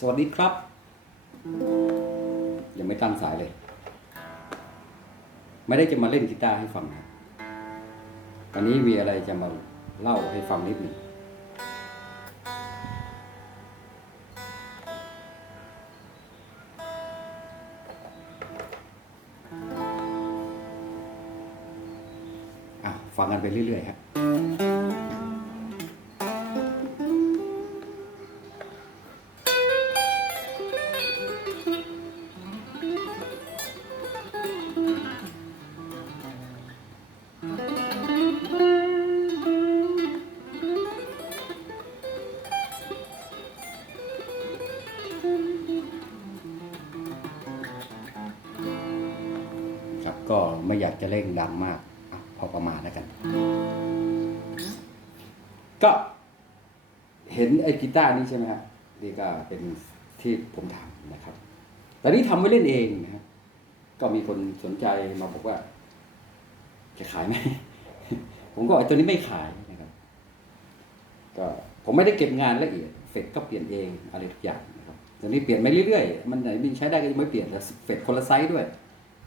สวัสดีครับ ยังไม่ตั้งสายเลย ไม่ได้จะมาเล่นกีตาร์ให้ฟังนะวันนี้มีอะไรจะมาเล่าให้ฟังนิดหนึ่งอะฟังกันไปเรื่อยๆครับ ก็ไม่อยากจะเร่งดังมากพอประมาณแล้วกัน ก็เห็นไอ้กีตาร์นี่ใช่ไหมครับนี่ก็เป็นที่ผมทำนะครับ ตอนนี้ทำไว้เล่นเองนะครับก็มีคนสนใจมาบอกว่า จะขายไหม ผมก็บอกไอ้ตัวนี้ไม่ขายนะครับ ก็ผมไม่ได้เก็บงานละเอียดเฟดก็เปลี่ยนเองอะไรทุกอย่างนะครับตอนนี้เปลี่ยนไปเรื่อยๆ มันไหนมันใช้ได้ก็ยังไม่เปลี่ยนแต่เฟดคนละไซส์ด้วย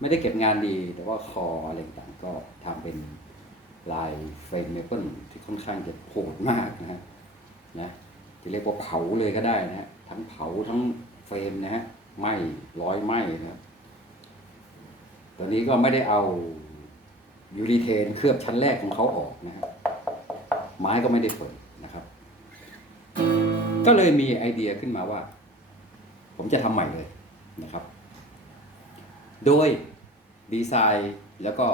ไม่ได้เก็บงานดี แต่ว่าคออะไรต่างๆก็ทำเป็นลายเฟรมเมเปิลที่ค่อนข้างจะโหดมากนะฮะนะจะเรียกว่าเผาเลยก็ได้นะฮะทั้งเผาทั้งเฟรมนะฮะไหมร้อยไหมนะตอนนี้ก็ไม่ได้เอายูรีเทนเคลือบชั้นแรกของเขาออกนะฮะไม้ก็ไม่ได้เปิดนะครับ ก็เลยมีไอเดียขึ้นมาว่า ผมจะทำใหม่เลยนะครับ โดย ดีไซน์แล้วก็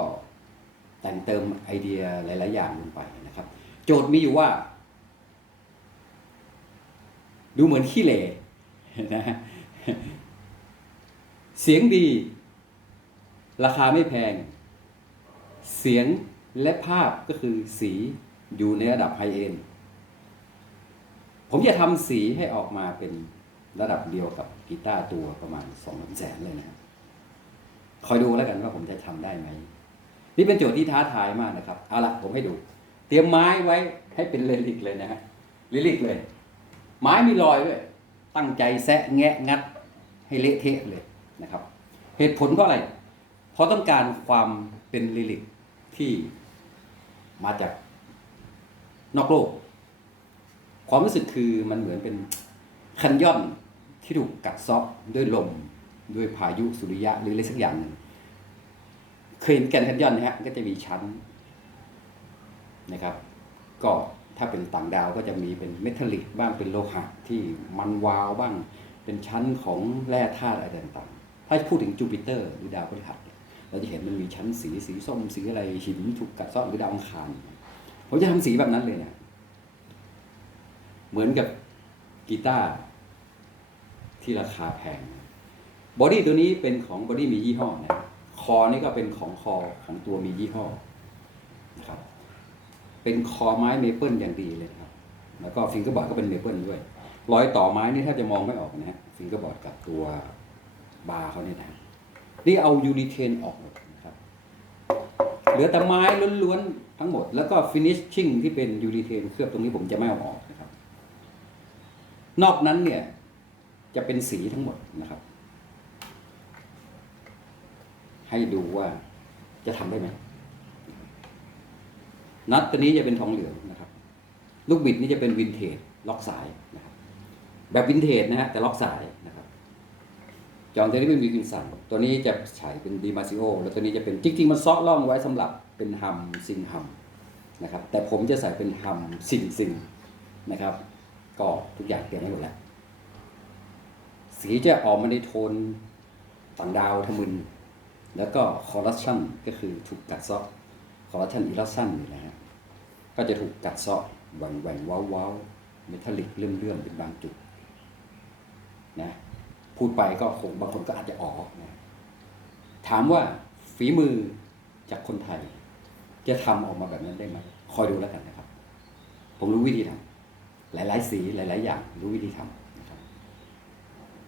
แต่งเติมไอเดียหลาย ๆ อย่างลงไปนะครับ โจทย์มีอยู่ว่า ดูเหมือนขี้เหร่นะเสียงดี ราคาไม่แพง เสียงและภาพก็คือสีอยู่ในระดับไฮเอ็นผมจะทำสีให้ออกมาเป็นระดับเดียวกับกีตาร์ตัวประมาณสองสามแสนเลยนะครับ คอยดูแล้วกันว่าผมจะทำได้ไหมนี่เป็นโจทย์ที่ท้าทายมากนะครับเอาละผมให้ดู เตรียมไม้ไว้ให้เป็นเลลิกเลยนะฮะลิลิกเลย ไม้มีรอยด้วย ตั้งใจแซะแงะงัด ให้เละเทะเลยนะครับ เหตุผลเพราะอะไร เพราะต้องการความเป็นลิลิกที่มาจากนอกโลก ความรู้สึกคือมันเหมือนเป็นคันย่อนที่ถูกกัดซาะด้วยลม ด้วยพายุสุริยะหรืออะไรสักอย่างหนึ่งเคยเห็นแกนแคนยอนนะฮะก็จะมีชั้นนะครับ ก็ถ้าเป็นต่างดาวก็จะมีเป็นเมทัลลิกบ้างเป็นโลหะที่มันวาวบ้าง เป็นชั้นของแร่ธาตุอะไรต่างๆ ถ้าพูดถึงจูปิเตอร์หรือดาวพฤหัสเราจะเห็นมันมีชั้นสีสีส้มสีอะไรหินถูกกัดเซาะหรือดาวอังคารผมจะทำสีแบบนั้นเลยเนะเหมือนกับกีตาร์ที่ราคาแพง บอดี้ตัวนี้เป็นของบอดี้มียี่ห้อนะคอนี่ก็เป็นของคอของตัวมียี่ห้อนะครับเป็นคอไม้เมเปิลอย่างดีเลยนะครับ แล้วก็ฟิงเกอร์บอร์ดก็เป็นเมเปิลด้วยรอยต่อไม้นี่แทบจะมองไม่ออกนะฮะฟิงเกอร์บอร์ดกับตัวบาร์เขาเนี่ยนะนี่เอายูนิเทนออกหมดนะครับเหลือแต่ไม้ล้วนๆทั้งหมด แล้วก็ฟินิชชิ่งที่เป็นยูนิเทนเคลือบตรงนี้ผมจะไม่เอาออกนะครับ นอกนั้นเนี่ยจะเป็นสีทั้งหมดนะครับ ให้ดูว่าจะทำได้ไหมนัดตัวนี้จะเป็นทองเหลืองนะครับ ลูกบิดนี่จะเป็นวินเทจล็อกสายนะครับ แบบวินเทจนะฮะแต่ล็อกสายนะครับ จองตัวนี้เป็นวิกินสันตัวนี้จะฉายเป็นดีมาซิโอแล้วตัวนี้จะเป็นจริงๆมันซาะล่องไว้สำหรับเป็นฮัมซิงฮัมนะครับ แต่ผมจะใส่เป็นฮัมซิงซิงนะครับ ก็ทุกอย่างเตรียมไว้หมดแล้วสีจะออกมาในโทนต่างดาวทะมึน แล้วก็คอร์รัปชันก็คือถูกกัดเซาะคอร์รัปชันอิรัปชันนี่นะฮะก็จะถูกกัดเซาะแหว่งแหว่งว้าวว้าวเมทัลลิกเลื่อมเลื่อมเป็นบางจุดนะพูดไปก็คงบางคนก็อาจจะอ๋อนะถามว่าฝีมือจากคนไทย จะทำออกมาแบบนั้นได้ไหมคอยดูแล้วกันนะครับ ผมรู้วิธีทำหลายๆ สีหลาย ๆ อย่างรู้วิธีทำนะครับ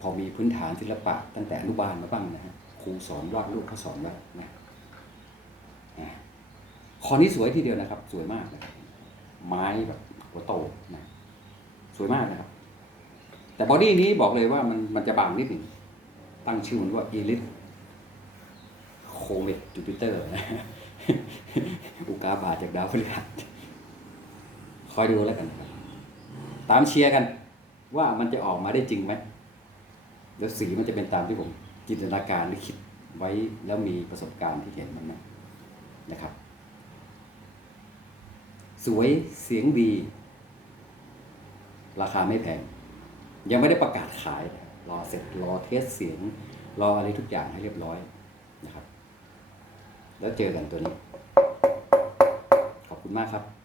พอมีพื้นฐานศิลปะตั้งแต่อนุบาลมาบ้างนะฮะ ครูสอนวาดรูปเขาสอนว่านะอ่คอนี้สวยทีเดียวนะครับ สวยมากนะครับไม้แบบหัวโตนะสวยมากนะครับ แต่บอดี้นี้บอกเลยว่ามันมันจะบางนิดหนึ่งตั้งชื่อมันว่า Elite Comet Jupiter นะอุกาบาตจากดาวพฤหัสคอยดูแล้วกันครับ ตามเชียร์กัน ว่ามันจะออกมาได้จริงไหมแล้วสีมันจะเป็นตามที่ผม จินตนาการหรือคิดไว้แล้วมีประสบการณ์ที่เห็นมันไหมนะครับ สวยเสียงดี ราคาไม่แพง ยังไม่ได้ประกาศขาย รอเสร็จรอเทสเสียง รออะไรทุกอย่างให้เรียบร้อยนะครับ แล้วเจอกันตัวนี้ ขอบคุณมากครับ